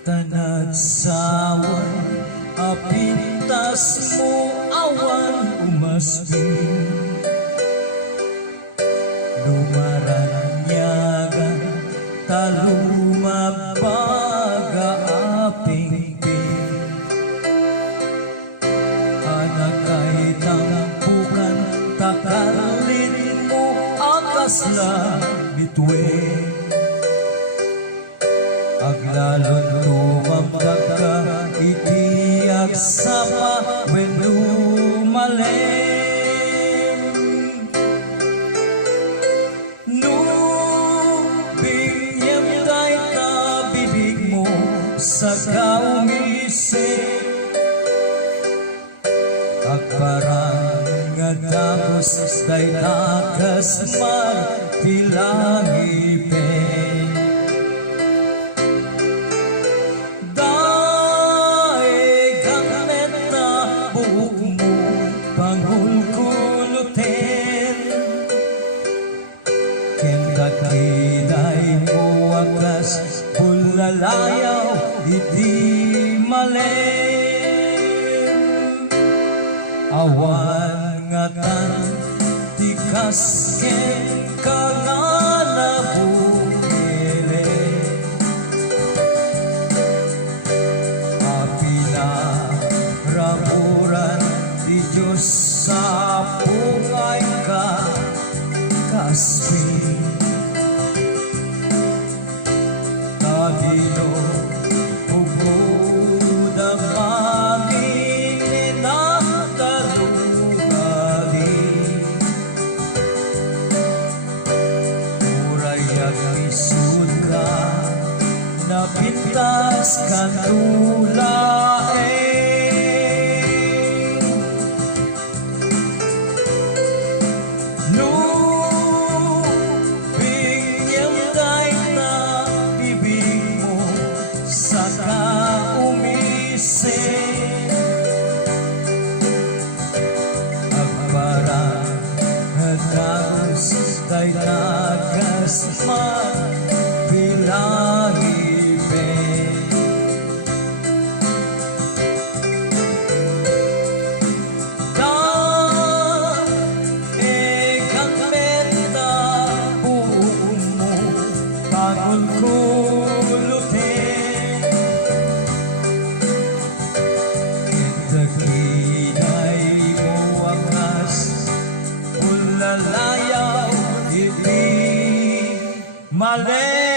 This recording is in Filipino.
Tanad sawan, apintas mo awan umasbing. Lumaranyagan, talumabaga aping-ping. Anak ay tampukan, takalin mo akasla bituin. Aglalon tumambag ka, itiyak sama when lumalim. Nubigyam tayo na bibig mo sa kaumisip. Agparang nga tapos day nakasmar tilang ipin. Kinay mo wakas, bulalayaw, hindi malim. Awan nga tan, tikas ken ka nga nabukili. Api na raburan, di Diyos sa pungay ka, kaspi. Dilo bugod ang mangin na tarugali. Murayag isud ka, napintas ka tulae. Tay nagasman bilang ipin. Dan ikang menta buong mo pagulkulutin. Kintaginay mo wakas, ulalayaw, mali.